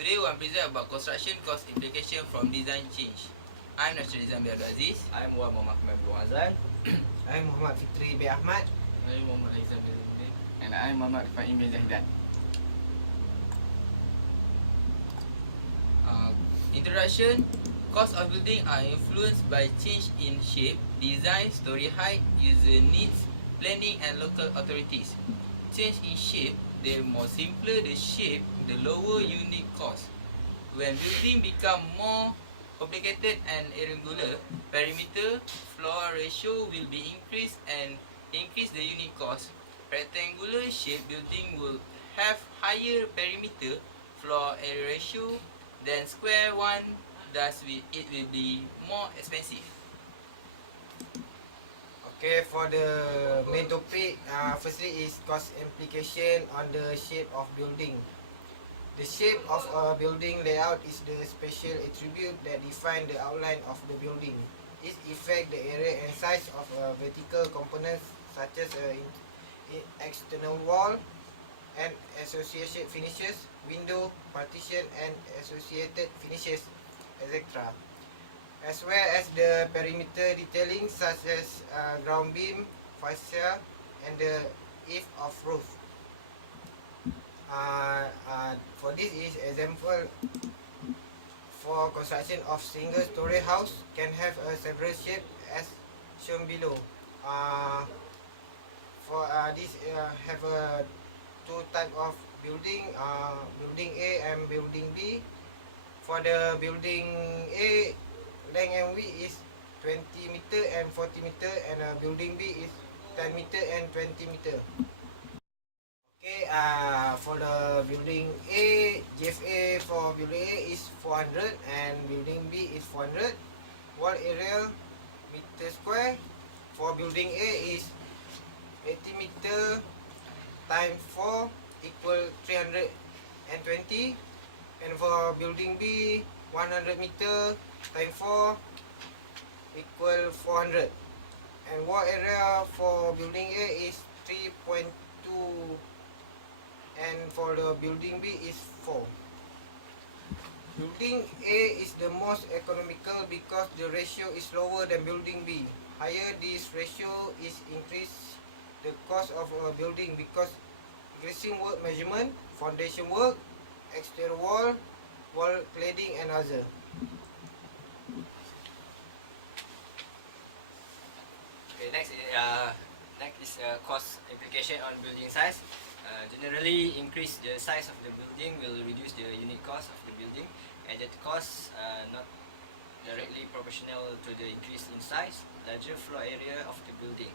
Today we will present about construction cost implication from design change. I'm National Design Abdul Aziz. I'm Muhammad Abdul Azan. I'm Muhammad Fitri bin Ahmad. I'm Muhammad Aizam bin Zaidin. And I'm Muhammad Fahim bin Zahidan. Introduction. Cost of building are influenced by change in shape, design, story height, user needs, planning and local authorities. Change in shape, the more simpler the shape, the lower unit cost. When building become more complicated and irregular, perimeter, floor ratio will be increased and increase the unit cost. Rectangular shape building will have higher perimeter, floor area ratio than square one, thus it will be more expensive. Okay, for the main topic, firstly is cost implication on the shape of building. The shape of a building layout is the spatial attribute that define the outline of the building. It affects the area and size of vertical components such as external wall and associated finishes, window, partition and associated finishes, etc. As well as the perimeter detailing such as ground beam, fascia and the eave of roof. For this is example for construction of single story house can have several shape as shown below. For this have two type of building, building A and building B. For the building A, length and width is 20 meter and 40 meter, and building B is 10 meter and 20 meter. Okay, for the building A, GFA for building A is 400 and building B is 400. Wall area meter square for building A is 80 meter times 4 equal 320, and for building B 100 meter times 4 equal 400, and wall area for building A is 3.2 and for the building B is 4. Building A is the most economical because the ratio is lower than building B. Higher this ratio is increase the cost of a building because increasing work measurement, foundation work, exterior wall, wall cladding and other. Okay, next is cost implication on building size. Generally, increase the size of the building will reduce the unit cost of the building. Added costs not directly proportional to the increase in size. Larger floor area of the building.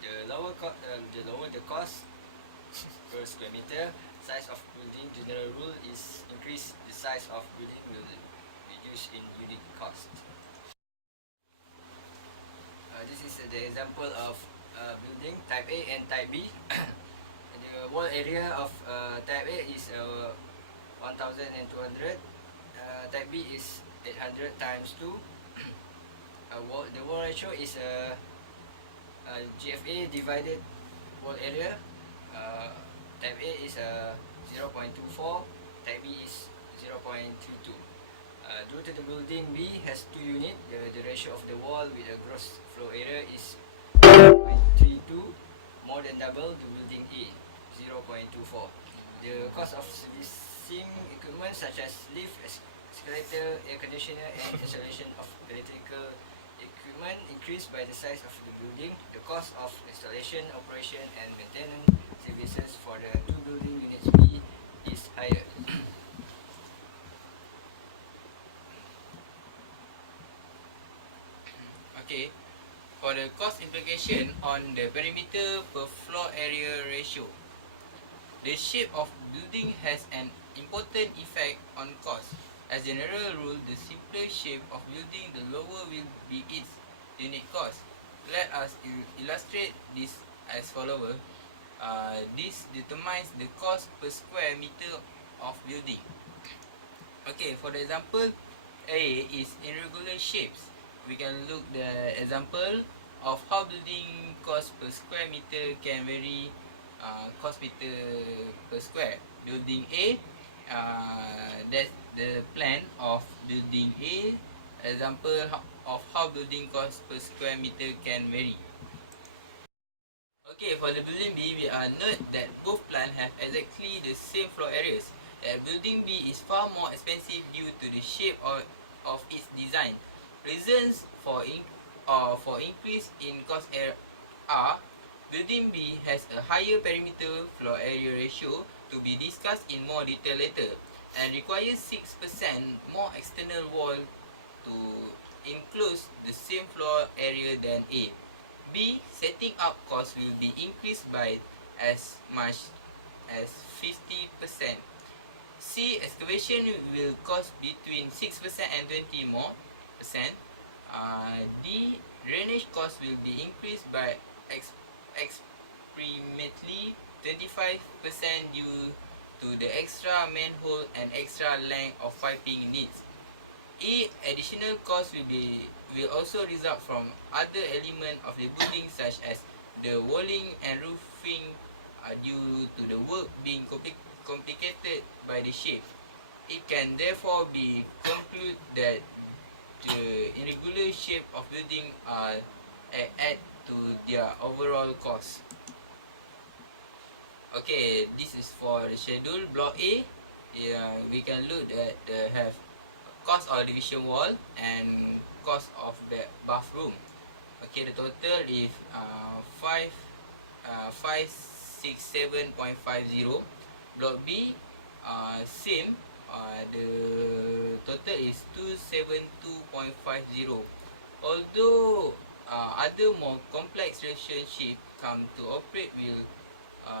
The lower the cost per square meter. Size of building. General rule is increase the size of building will reduce in unit cost. This is the example of building type A and type B. The wall area of type A is 1,200. Type B is 800 times 2. The wall ratio is GFA divided wall area. Type A is 0.24. Type B is 0.32. Due to the building B has 2 units, the ratio of the wall with the gross floor area is 0.32, more than double the building A, 0.24. The cost of servicing equipment such as lift, escalator, air conditioner and installation of electrical equipment increased by the size of the building. The cost of installation, operation and maintenance services for the 2 building units B is higher. Okay, for the cost implication on the perimeter per floor area ratio. The shape of building has an important effect on cost. As general rule, the simpler shape of building, the lower will be its unit cost. Let us illustrate this as follows. This determines the cost per square meter of building. Okay, for the example A is irregular shapes. We can look the example of how building cost per square meter can vary. Cost meter per square. Building A, that the plan of building A, example of how building cost per square meter can vary. Okay, for the building B, we are note that both plans have exactly the same floor areas. Building B is far more expensive due to the shape of its design. Reasons for increase in cost are: building B has a higher perimeter floor area ratio to be discussed in more detail later, and requires 6% more external wall to enclose the same floor area than A. B. Setting up cost will be increased by as much as 50%. C. Excavation will cost between 6% and 20 more percent. D. Drainage cost will be increased by approximately 25% due to the extra manhole and extra length of piping needs. E. Additional costs will also result from other elements of the building, such as the walling and roofing, due to the work being complicated by the shape. It can therefore be concluded that the irregular shape of building add to their overall cost. Okay, this is for the schedule. Block A, we can look at have cost of division wall and cost of the bathroom. Okay, the total is 567.50. Block B, same. The total is 272.50. Although other more complex relationship come to operate with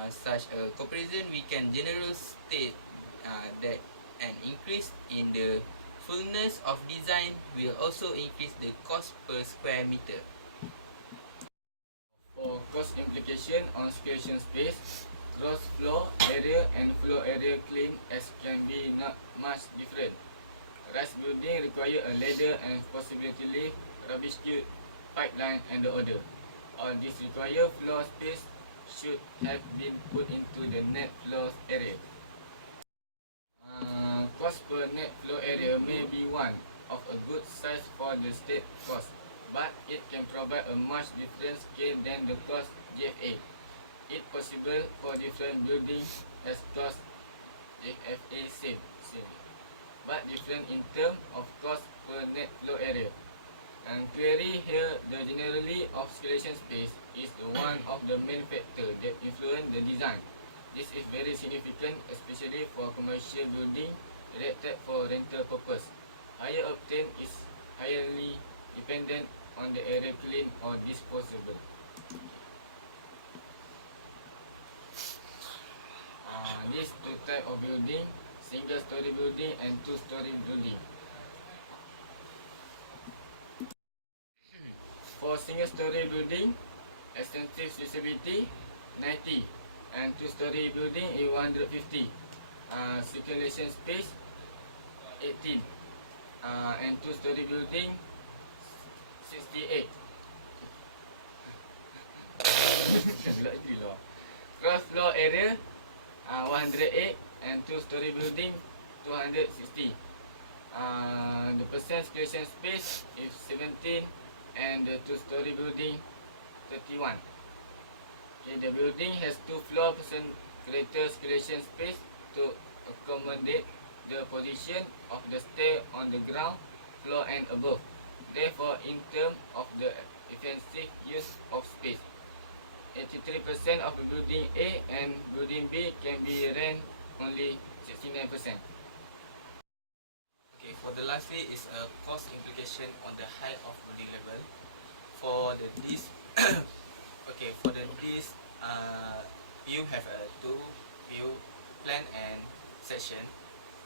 such a comparison, we can generally state that an increase in the fullness of design will also increase the cost per square meter. For cost implication on excavation space, gross floor area and floor area claim as can be not much different. Rise building require a ladder and possibility lift, rubbish chute, pipeline and the order. All this require floor space should have been put into the net floor area. Cost per net floor area may be one of a good size for the state cost, but it can provide a much different scale than the cost GFA. It possible for different buildings as cost GFA same, but different in terms of cost per net floor area. And query here, the generally of excavation space is one of the main factors that influence the design. This is very significant, especially for commercial building erected for rental purpose. Higher octane is highly dependent on the area clean or disposable. These two types of building: single-story building and two-story building. For single-story building, extensive usability 90, and two-story building is 150. Circulation space 18, and two-story building 68. Gross floor area 108, and two-story building 260. The percent circulation space is 17, and the two-story building 31. Okay, the building has 2 floors, greater circulation space to accommodate the position of the stair on the ground floor and above. Therefore, in terms of the efficient use of space, 83% of the building A and building B can be rent only 69%. Okay, for the lastly is a cost implication on the height of building level. For the this okay, for the this you have a two view plan and section.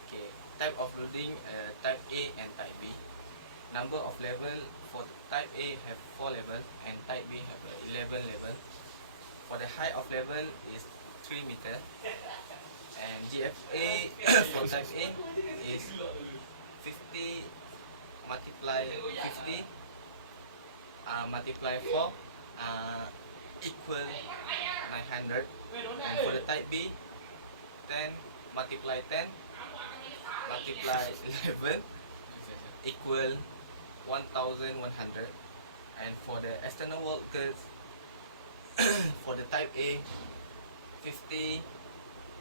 Okay, type of building, type A and type B. Number of level for type A have 4 level and type B have 11 level. For the height of level is 3 meter, and GFA for type A is 50 multiply 50 multiply 4 equal 900. And for the type B, 10 multiply 10 multiply 11 equal 1100. And for the external wall curves, for the type A, 50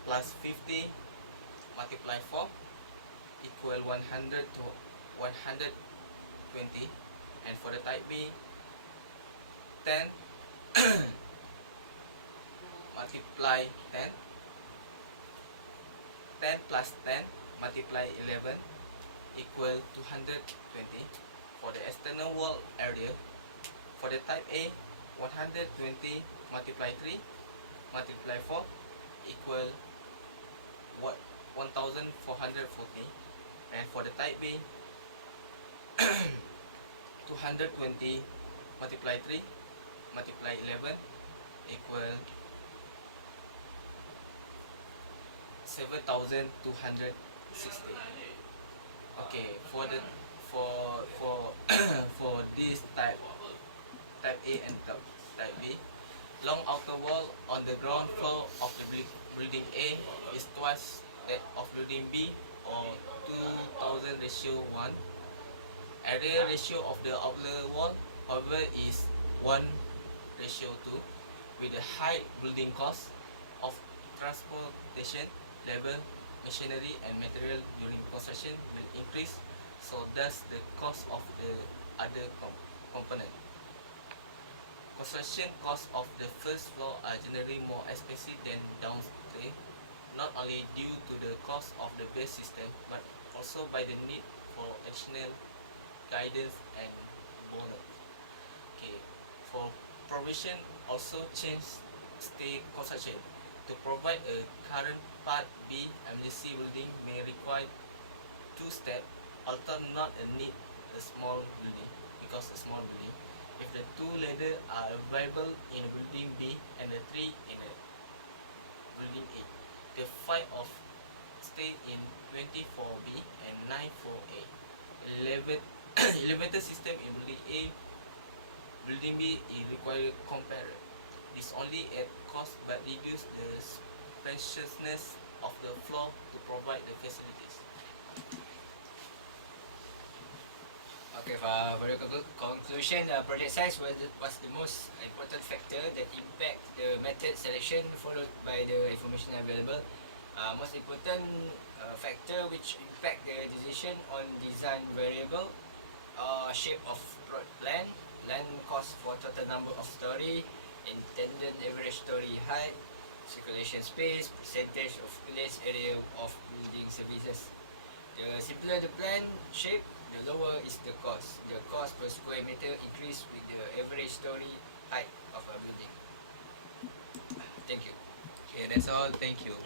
plus 50 multiply 4 equal 100 to 120. And for the type B, 10 multiply 10, 10 plus 10 multiply 11 equal 220. For the external wall area, for the type A, 120 multiply 3 multiply 4 equal 1440. And for the type B, 220 multiply 3 multiply 11 equal 7260. Okay, for the for this type A and type B, long outer wall on the ground floor of the building A is twice that of building B, or 2000:1. Area ratio of the outer wall, however, is 1:2, with the high building cost of transportation, labor, machinery and material during construction will increase, so thus the cost of the other component. Construction costs of the first floor are generally more expensive than downstairs, not only due to the cost of the base system, but also by the need for additional guidance and bonus. Okay, for provision also change stay construction. To provide a current part B emergency building may require 2 steps, although not a need a small building, because a small building. If the 2 ladders are available in a building B and the 3 in a building A, the 5 of stay in 24B and 9 for A. Elevator system in building A, building B is required compared. This only add cost but reduce the spaciousness of the floor to provide the facilities. Okay, for the conclusion, project size was the most important factor that impact the method selection, followed by the information available. Most important factor which impact the decision on design variable, shape of plot plan, land cost for total number of story, intended average story height, circulation space, percentage of place area of building services. The simpler the plan shape, the lower is the cost. The cost per square meter increase with the average story height of a building. Thank you. Okay, that's all. Thank you.